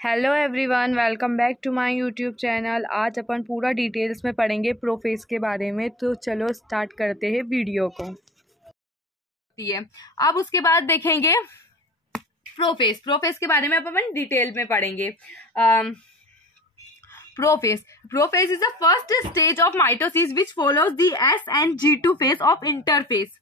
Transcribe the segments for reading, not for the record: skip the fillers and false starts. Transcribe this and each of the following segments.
Hello everyone, welcome back to my YouTube channel. आज अपन पूरा डिटेल्स में पढ़ेंगे प्रोफेस के बारे में। तो चलो स्टार्ट करते हैं वीडियो को। अब उसके बाद देखेंगे प्रोफेस के बारे में अपन डिटेल में पढ़ेंगे। Prophase is the first stage of mitosis which follows the S and G2 phase of interphase.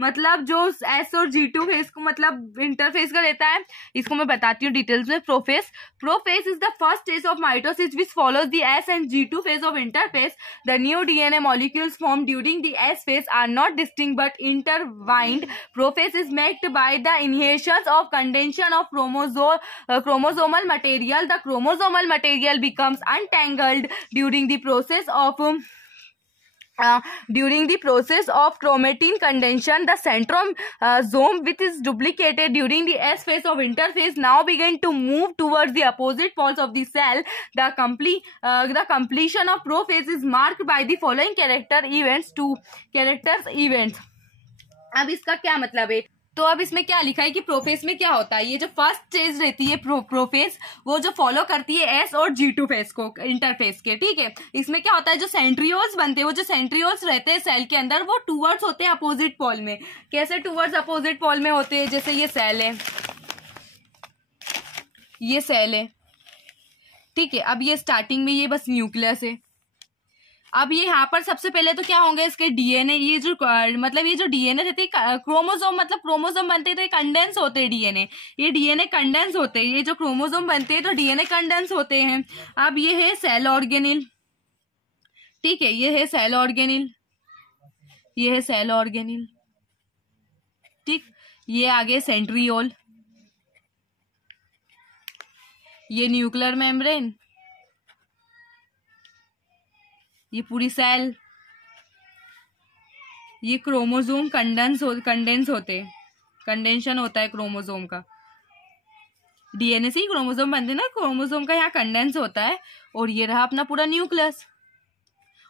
मतलब जो S और G2 फेज को मतलब इंटरफेस का रहता है, इसको मैं बताती हूँ डिटेल्स में। Prophase is the first stage of mitosis which follows the S and G2 phase of interphase. The new DNA molecules formed during the S phase are not distinct but intertwined. Prophase is marked by the initiation of condension of chromosomal material. The chromosomal material becomes untangled during the process of chromatin condension. The centrosome, which is duplicated during the S phase of interphase, now begin to move towards the opposite poles of the cell. The completion of prophase is marked by the following characters events. अब इसका क्या मतलब है? तो अब इसमें क्या लिखा है कि प्रोफेस में क्या होता है। ये जो फर्स्ट स्टेज रहती है प्रोफेस, वो जो फॉलो करती है S और G2 फेस को, इंटरफेस के। ठीक है, इसमें क्या होता है, जो सेंट्रियोल्स बनते हैं, वो जो सेंट्रियोल्स रहते हैं सेल के अंदर, वो टूवर्ड्स होते हैं अपोजिट पोल में। कैसे टूवर्ड्स अपोजिट पोल में होते हैं? जैसे ये सेल है, ये सेल है, ठीक है। अब ये स्टार्टिंग में ये बस न्यूक्लियस है। अब ये यहाँ पर सबसे पहले तो क्या होंगे इसके डीएनए, ये जो मतलब ये जो डीएनए रहती है क्रोमोसोम, मतलब क्रोमोसोम बनते हैं तो ये कंडेंस होते हैं डीएनए, ये डीएनए कंडेंस होते हैं। ये जो क्रोमोसोम बनते हैं तो डीएनए कंडेंस होते हैं। अब ये है सेल ऑर्गेनिल, ठीक है, ये है सेल ऑर्गेनिल, ये है सेल ऑर्गेनिल, ठीक। ये आगे सेंट्रियोल, ये न्यूक्लियर मेम्ब्रेन, ये पूरी सेल, ये क्रोमोसोम कंडेंस होते, कंडेंशन होता है क्रोमोसोम का। डीएनए से ही क्रोमोसोम बनते ना, क्रोमोसोम का यहाँ कंडेंस होता है। और ये रहा अपना पूरा न्यूक्लियस।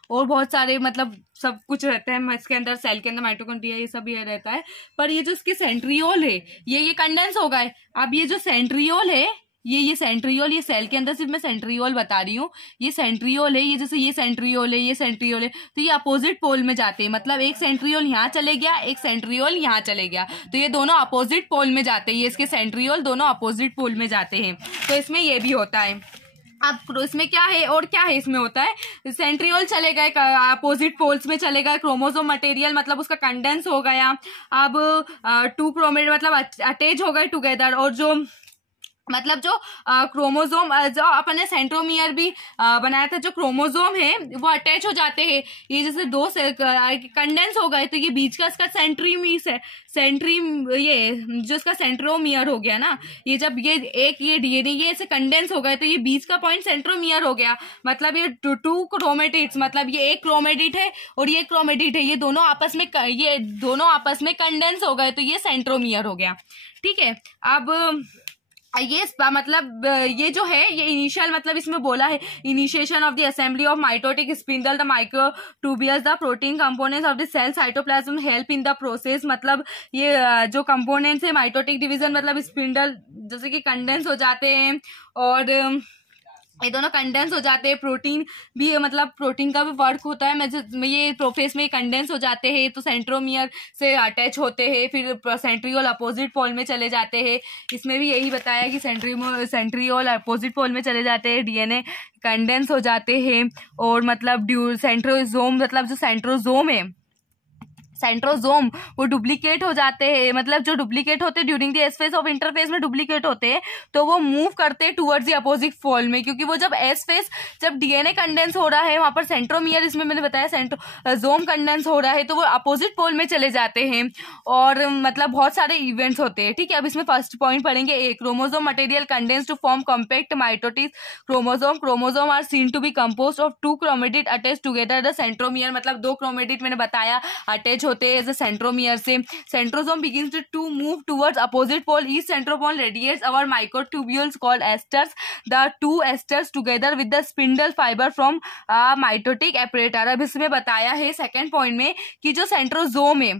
और बहुत सारे मतलब सब कुछ रहते हैं इसके अंदर, सेल के अंदर माइटोकॉन्ड्रिया ये सब ये रहता है। पर ये जो इसके सेंट्रियोल है, ये कंडेंस हो गए। अब ये जो सेंट्रियोल है, ये सेंट्रियोल, ये सेल के अंदर सिर्फ मैं सेंट्रियोल बता रही हूँ। ये सेंट्रियोल है, ये जैसे ये सेंट्रियोल है, ये सेंट्रियोल है, तो ये अपोजिट पोल में जाते हैं। मतलब एक सेंट्रियोल यहाँ चले गया, एक सेंट्रियोल यहाँ चले गया, तो ये दोनों अपोजिट पोल में जाते हैं। ये इसके सेंट्रियोल दोनों अपोजिट पोल में जाते हैं। तो इसमें ये भी होता है। अब इसमें क्या है और क्या है इसमें होता है, सेंट्रियोल चले गए अपोजिट पोल्स में चले गए, क्रोमोसोम मटेरियल मतलब उसका कंडेंस हो गया। अब टू क्रोमेट मतलब अटैच हो गए टुगेदर। और जो मतलब जो क्रोमोसोम जो अपने सेंट्रोमियर भी बनाया था, जो क्रोमोसोम है वो अटैच हो जाते हैं। ये जैसे दो कंडेंस हो गए, तो ये बीच का इसका ये जो इसका सेंट्रोमियर हो गया ना, ये जब ये डीएनए ये ऐसे कंडेंस हो गए, तो ये बीच का पॉइंट सेंट्रोमियर हो गया। मतलब ये टू क्रोमेटिड्स, मतलब ये एक क्रोमेटिड है और ये क्रोमेटिड है, ये दोनों आपस में कंडेंस हो गए, तो ये सेंट्रोमियर हो गया। ठीक है, अब ये मतलब ये जो है ये इनिशियल मतलब इसमें बोला है initiation of the assembly of mitotic spindle, the microtubules, the protein components of the cell cytoplasm help in the process. मतलब ये जो कंपोनेंट्स है माइटोटिक डिवीजन, मतलब स्पिंडल जैसे कि कंडेंस हो जाते हैं और ये दोनों कंडेंस हो जाते हैं। प्रोटीन भी मतलब प्रोटीन का भी वर्क होता है। ये प्रोफेस में कंडेंस हो जाते हैं तो सेंट्रोमियर से अटैच होते हैं, फिर सेंट्रियोल अपोजिट पोल में चले जाते हैं। इसमें भी यही बताया कि सेंट्रियोल अपोजिट पोल में चले जाते हैं, डीएनए कंडेंस हो जाते हैं। और मतलब सेंट्रोजोम, मतलब जो सेंट्रोजोम है, सेंट्रोजोम वो डुप्लीकेट हो जाते हैं। मतलब जो डुप्लीकेट होते हैं during the S phase of interphase में डुप्लीकेट होते हैं, तो वो मूव करते हैं टुवर्ड्स द अपोजिट पोल में। क्योंकि वो जब एस फेज, जब डीएनए कंडेंस हो रहा है, वहां पर सेंट्रोमियर, इसमें मैंने बताया सेंट्रोजोम कंडेंस हो रहा है, तो वो अपोजिट पोल में चले जाते हैं। और मतलब बहुत सारे इवेंट्स होते हैं। ठीक है, अब इसमें फर्स्ट पॉइंट पढ़ेंगे। A chromosome material condense to form compact mitotic chromosome are seen to be composed of two chromatid attach together the centromere. मतलब दो क्रोमेटिड मैंने बताया अटैच होते हैं सेंट्रोमियर से। Centrosome begins to move towards opposite pole. Each centromere radiates our microtubules called esters. The two esters together with the spindle fiber from mitotic apparatus. अब इसमें बताया है सेकेंड पॉइंट में कि जो सेंट्रोजोम है,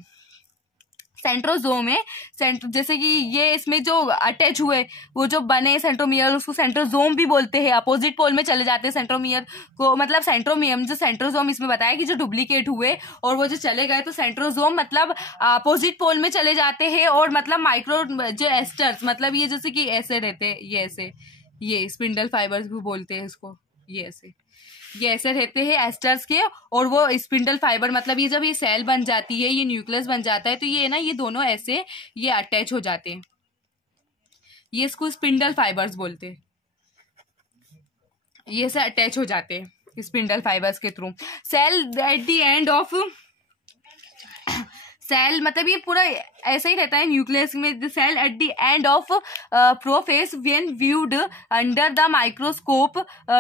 सेंट्रोजोम है। जैसे कि ये इसमें जो अटैच हुए वो जो बने सेंट्रोमियर, उसको सेंट्रोजोम भी बोलते हैं। अपोजिट पोल में चले जाते हैं सेंट्रोमियर को, मतलब सेंट्रोमियर जो सेंट्रोजोम इसमें बताया कि जो डुप्लीकेट हुए और वो जो चले गए, तो सेंट्रोजोम मतलब अपोजिट पोल में चले जाते हैं। और मतलब माइक्रो जो एस्टर्स, मतलब ये जैसे कि ऐसे रहते हैं, ये ऐसे, ये स्पिंडल फाइबर्स भी बोलते हैं इसको, ये ऐसे रहते हैं एस्टर्स के। और वो स्पिंडल फाइबर मतलब ये जब ये सेल बन जाती है, ये न्यूक्लियस बन जाता है, तो ये ना ये दोनों ऐसे ये अटैच हो जाते हैं, ये इसको स्पिंडल फाइबर्स बोलते हैं। ये से अटैच हो जाते हैं स्पिंडल फाइबर्स के through. Cell at the end of cell मतलब ये पूरा ऐसा ही रहता है न्यूक्लियस में। The cell at the end of prophase when viewed under the microscope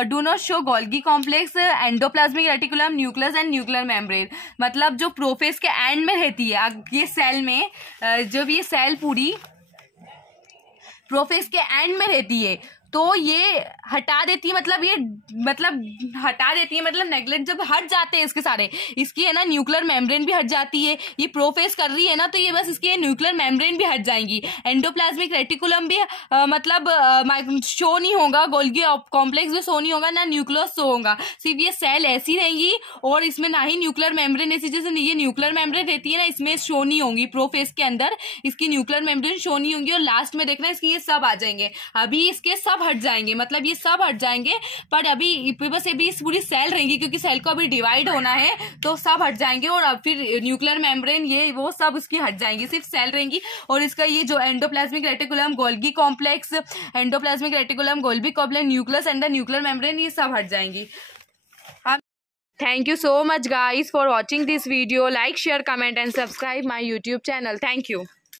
do not show Golgi complex, endoplasmic reticulum, nucleus and nuclear membrane. मतलब जो प्रोफेस के एंड में रहती है ये सेल में, जब ये सेल पूरी प्रोफेस के एंड में रहती है तो ये हटा देती है, मतलब हटा देती है, मतलब नेगलेक्ट जब हट जाते हैं इसके सारे, इसकी है ना न्यूक्लियर मेम्ब्रेन भी हट जाती है। ये प्रोफेस कर रही है ना, तो ये बस इसकी न्यूक्लियर मेम्ब्रेन भी हट जाएंगी। एंडोप्लाज्मिक रेटिकुलम भी मतलब शो नहीं होगा, गोल्गी कॉम्प्लेक्स भी शो नहीं होगा, ना न्यूक्लियस शो होगा, सिर्फ ये सेल ऐसी रहेंगी। और इसमें ना ही न्यूक्लियर मेम्ब्रेन ऐसी जैसे ये न्यूक्लियर मेम्ब्रेन रहती है ना, इसमें शो नहीं होंगी, प्रोफेस के अंदर इसकी न्यूक्लियर मेम्ब्रेन शो नहीं होंगी। और लास्ट में देखना इसकी ये सब आ जाएंगे, अभी इसके सब हट जाएंगे, मतलब ये सब हट जाएंगे। पर अभी बस अभी इस पूरी सेल रहेंगी, क्योंकि सेल को अभी डिवाइड होना है, तो सब हट जाएंगे। और अब फिर न्यूक्लियर मेम्ब्रेन ये वो सब उसकी हट जाएंगी, सिर्फ सेल रहेंगी। और इसका ये जो endoplasmic reticulum, Golgi complex, endoplasmic reticulum, Golgi complex, nucleus and the nuclear membrane, ये सब हट जाएंगी। Thank you so much guys for watching this video. Like, share, comment and subscribe my YouTube channel. Thank you.